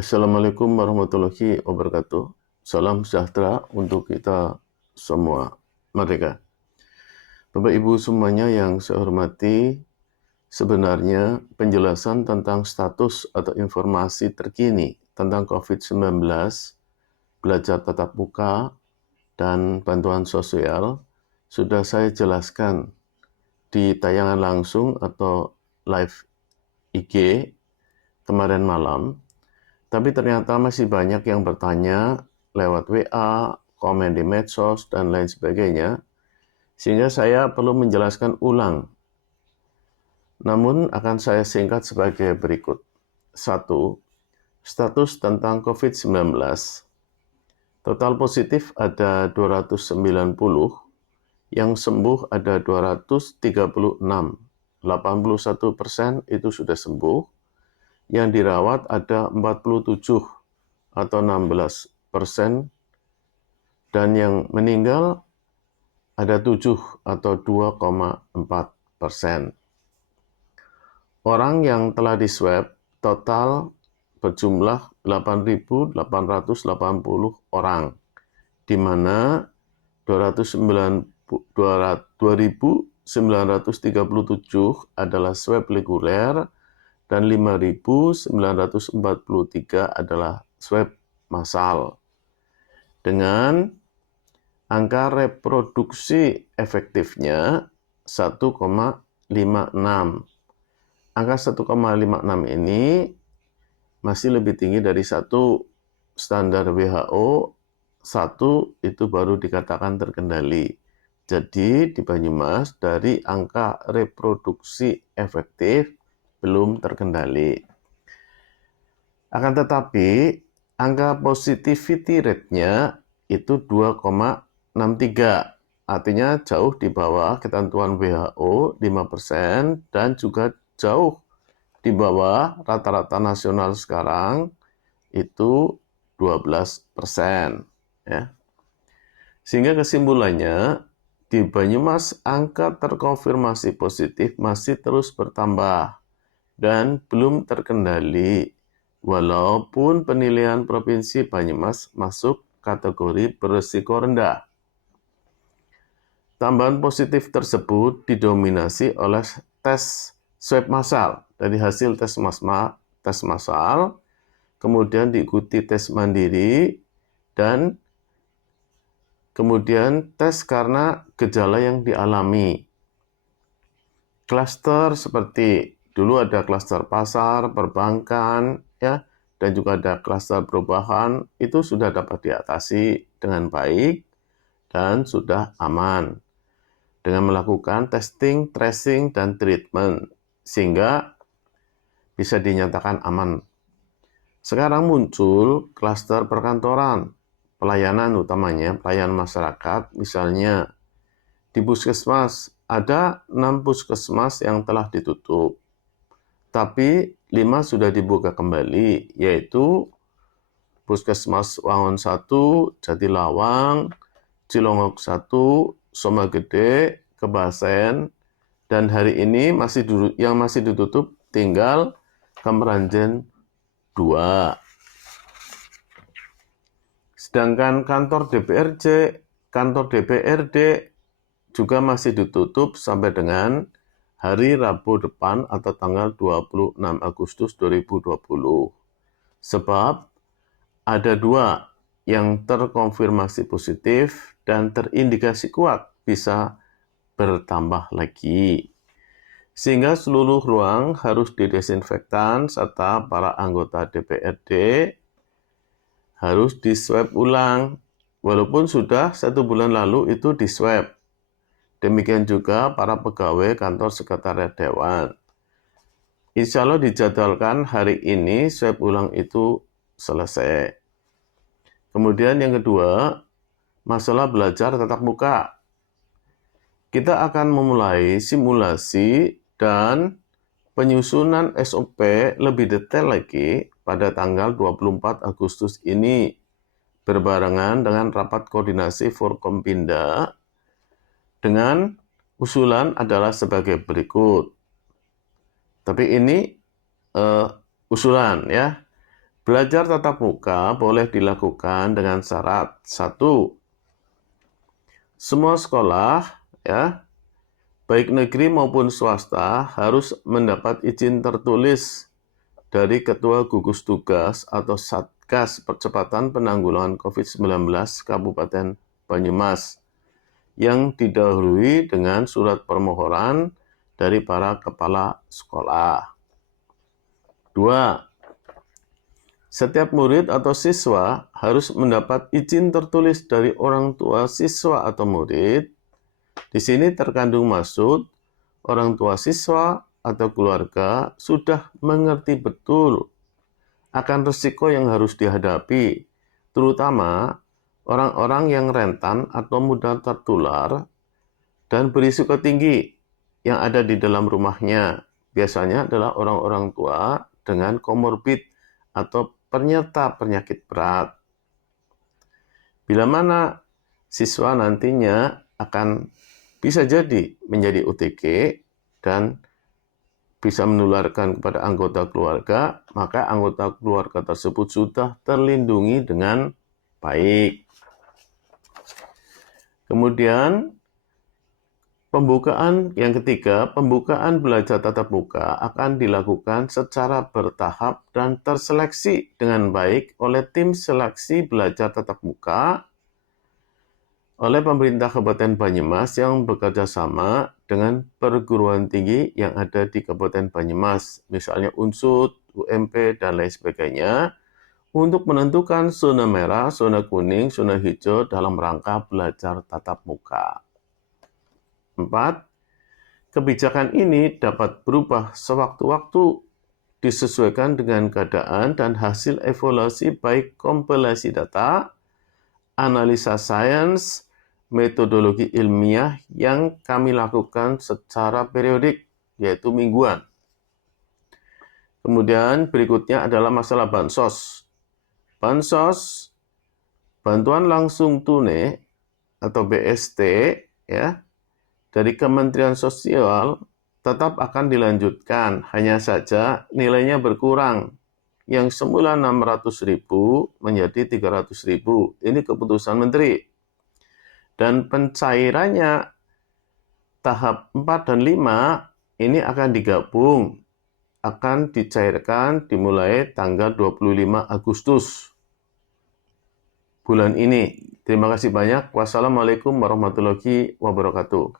Assalamualaikum warahmatullahi wabarakatuh. Salam sejahtera untuk kita semua. Merdeka. Bapak Ibu semuanya yang saya hormati, sebenarnya penjelasan tentang status atau informasi terkini tentang COVID-19, belajar tatap muka, dan bantuan sosial sudah saya jelaskan di tayangan langsung atau live IG kemarin malam. Tapi ternyata masih banyak yang bertanya lewat WA, komen di medsos, dan lain sebagainya, sehingga saya perlu menjelaskan ulang. Namun akan saya singkat sebagai berikut. 1. Status tentang COVID-19. Total positif ada 290, yang sembuh ada 236. 81% itu sudah sembuh, yang dirawat ada 47 atau 16%, dan yang meninggal ada 7 atau 2,4%. Orang yang telah diswab total berjumlah 8.880 orang, di mana 2.937 adalah swab reguler dan 5.943 adalah swab massal. Dengan angka reproduksi efektifnya 1,56. Angka 1,56 ini masih lebih tinggi dari 1 standar WHO. 1 itu baru dikatakan terkendali. Jadi di Banyumas dari angka reproduksi efektif belum terkendali. Akan tetapi angka positivity rate-nya itu 2,63. Artinya jauh di bawah ketentuan WHO 5% dan juga jauh di bawah rata-rata nasional sekarang itu 12%. Ya. Sehingga kesimpulannya, di Banyumas angka terkonfirmasi positif masih terus bertambah dan belum terkendali, walaupun penilaian Provinsi Banyumas masuk kategori berisiko rendah. Tambahan positif tersebut didominasi oleh tes swab massal. Dari hasil tes massal, kemudian diikuti tes mandiri, dan kemudian tes karena gejala yang dialami. Klaster seperti dulu ada klaster pasar, perbankan, ya, dan juga ada klaster perubahan, itu sudah dapat diatasi dengan baik dan sudah aman dengan melakukan testing, tracing, dan treatment, sehingga bisa dinyatakan aman. Sekarang muncul klaster perkantoran, pelayanan utamanya, pelayanan masyarakat, misalnya di puskesmas, ada 6 puskesmas yang telah ditutup, tapi 5 sudah dibuka kembali, yaitu Puskesmas Wangon 1, Jatilawang, Cilongok 1, Somagede, Kebasen, dan hari ini yang masih ditutup tinggal Kemeranjen 2. Sedangkan kantor DPRD juga masih ditutup sampai dengan hari Rabu depan atau tanggal 26 Agustus 2020. Sebab ada 2 yang terkonfirmasi positif dan terindikasi kuat bisa bertambah lagi. Sehingga seluruh ruang harus didesinfektan serta para anggota DPRD harus diswab ulang. Walaupun sudah 1 bulan lalu itu diswab. Demikian juga para pegawai kantor sekretariat Dewan. Insya Allah dijadwalkan hari ini swab ulang itu selesai. Kemudian yang kedua, masalah belajar tatap muka. Kita akan memulai simulasi dan penyusunan SOP lebih detail lagi pada tanggal 24 Agustus ini, berbarengan dengan rapat koordinasi Forkompinda, dengan usulan adalah sebagai berikut. Tapi ini usulan, ya. Belajar tatap muka boleh dilakukan dengan syarat. 1. Semua sekolah, ya, baik negeri maupun swasta, harus mendapat izin tertulis dari Ketua Gugus Tugas atau Satgas Percepatan Penanggulangan COVID-19 Kabupaten Banyumas yang didahului dengan surat permohonan dari para kepala sekolah. 2. Setiap murid atau siswa harus mendapat izin tertulis dari orang tua siswa atau murid. Di sini terkandung maksud orang tua siswa atau keluarga sudah mengerti betul akan risiko yang harus dihadapi, terutama orang-orang yang rentan atau mudah tertular dan berisiko tinggi yang ada di dalam rumahnya. Biasanya adalah orang-orang tua dengan komorbid atau penyerta penyakit berat. Bila mana siswa nantinya akan bisa jadi menjadi OTG dan bisa menularkan kepada anggota keluarga, maka anggota keluarga tersebut sudah terlindungi dengan baik. Kemudian, yang ketiga, pembukaan belajar tatap muka akan dilakukan secara bertahap dan terseleksi dengan baik oleh tim seleksi belajar tatap muka oleh pemerintah Kabupaten Banyumas yang bekerja sama dengan perguruan tinggi yang ada di Kabupaten Banyumas, misalnya UNSUD, UMP, dan lain sebagainya, untuk menentukan zona merah, zona kuning, zona hijau dalam rangka belajar tatap muka. 4. Kebijakan ini dapat berubah sewaktu-waktu disesuaikan dengan keadaan dan hasil evaluasi baik kompilasi data, analisa sains, metodologi ilmiah yang kami lakukan secara periodik, yaitu mingguan. Kemudian berikutnya adalah masalah bansos. Bansos, bantuan langsung tunai atau BST, ya, dari Kementerian Sosial tetap akan dilanjutkan, hanya saja nilainya berkurang. Yang semula 600.000 menjadi 300.000. Ini keputusan Menteri. Dan pencairannya tahap 4 dan 5 ini akan digabung. Akan dicairkan dimulai tanggal 25 Agustus bulan ini. Terima kasih banyak. Wassalamualaikum warahmatullahi wabarakatuh.